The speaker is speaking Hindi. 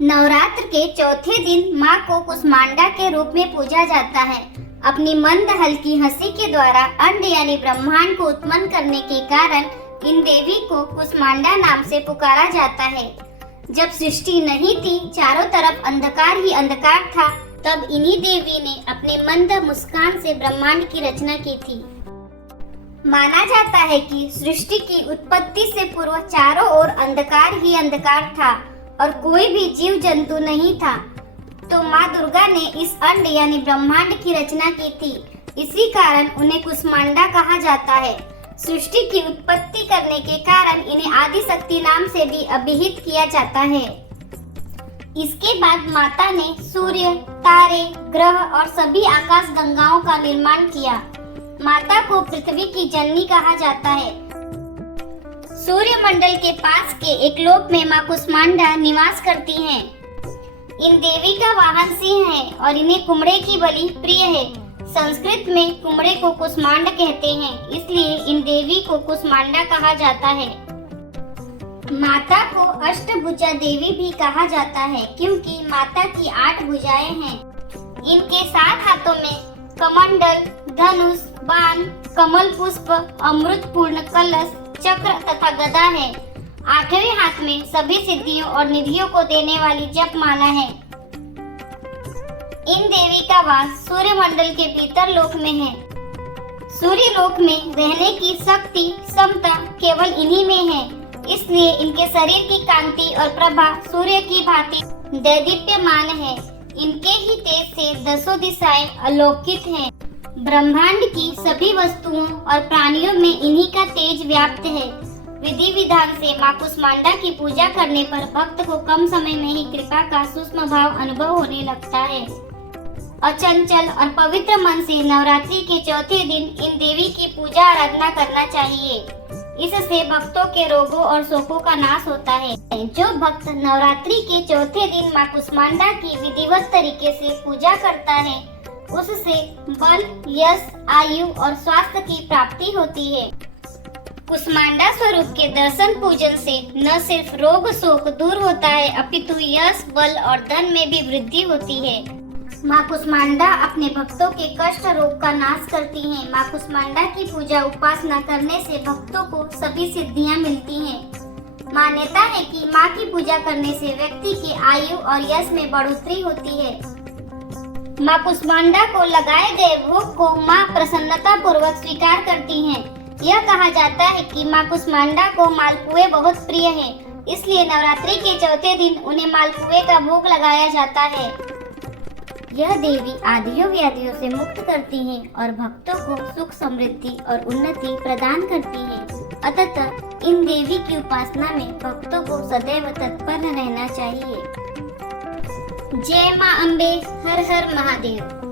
नवरात्र के चौथे दिन माँ को कुष्मांडा के रूप में पूजा जाता है। अपनी मंद हल्की हंसी के द्वारा अंड यानी ब्रह्मांड को उत्पन्न करने के कारण इन देवी को कुष्मांडा नाम से पुकारा जाता है। जब सृष्टि नहीं थी, चारों तरफ अंधकार ही अंधकार था, तब इन्हीं देवी ने अपने मंद मुस्कान से ब्रह्मांड की रचना की थी। माना जाता है कि सृष्टि की उत्पत्ति से पूर्व चारों ओर अंधकार ही अंधकार था और कोई भी जीव जंतु नहीं था, तो माँ दुर्गा ने इस अंड यानी ब्रह्मांड की रचना की थी। इसी कारण उन्हें कुष्मांडा कहा जाता है। सृष्टि की उत्पत्ति करने के कारण इन्हें आदि शक्ति नाम से भी अभिहित किया जाता है। इसके बाद माता ने सूर्य, तारे, ग्रह और सभी आकाश गंगाओं का निर्माण किया। माता को पृथ्वी की जननी कहा जाता है। सूर्य मंडल के पास के एक लोक में माँ कुष्मांडा निवास करती हैं। इन देवी का वाहन सिंह है और इन्हें कुमड़े की बलि प्रिय है। संस्कृत में कुमड़े को कुष्मांड कहते हैं, इसलिए इन देवी को कुष्मांडा कहा जाता है। माता को अष्टभुजा देवी भी कहा जाता है, क्योंकि माता की 8 भुजाएं हैं। इनके 7 हाथों में कमंडल, धनुष, बाण, कमल पुष्प, अमृत पूर्ण कलश, चक्र तथा गदा है। 8वें हाथ में सभी सिद्धियों और निधियों को देने वाली जप माला है। इन देवी का वास सूर्य मंडल के भीतर लोक में है। सूर्य लोक में रहने की शक्ति क्षमता केवल इन्हीं में है, इसलिए इनके शरीर की कांति और प्रभा सूर्य की भांति दैदीप्यमान है। इनके ही तेज से 10 दिशाएं अलौकिक हैं। ब्रह्मांड की सभी वस्तुओं और प्राणियों में इन्हीं का तेज व्याप्त है। विधि विधान से माँ कुष्मांडा की पूजा करने पर भक्त को कम समय में ही कृपा का सूक्ष्म भाव अनुभव होने लगता है। अचंचल और पवित्र मन से नवरात्रि के चौथे दिन इन देवी की पूजा आराधना करना चाहिए। इससे भक्तों के रोगों और शोकों का नाश होता है। जो भक्त नवरात्रि के चौथे दिन माँ कुष्मांडा की विधिवत तरीके से पूजा करता है, उससे बल, यश, आयु और स्वास्थ्य की प्राप्ति होती है। कुष्मांडा स्वरूप के दर्शन पूजन से न सिर्फ रोग शोक दूर होता है, अपितु यश, बल और धन में भी वृद्धि होती है। माँ कुष्मांडा अपने भक्तों के कष्ट रोग का नाश करती हैं। माँ कुष्मांडा की पूजा उपासना करने से भक्तों को सभी सिद्धियाँ मिलती हैं। मान्यता है कि माँ की पूजा करने से व्यक्ति की आयु और यश में बढ़ोतरी होती है। माँ कुष्मांडा को लगाए गए भोग को माँ प्रसन्नता पूर्वक स्वीकार करती हैं। यह कहा जाता है कि माँ कुष्मांडा को मालपुए बहुत प्रिय है, इसलिए नवरात्रि के चौथे दिन उन्हें मालपुए का भोग लगाया जाता है। यह देवी आदियों व्याधियों से मुक्त करती हैं और भक्तों को सुख, समृद्धि और उन्नति प्रदान करती हैं। अतः इन देवी की उपासना में भक्तों को सदैव तत्पर रहना चाहिए। जय मां अम्बे, हर हर महादेव।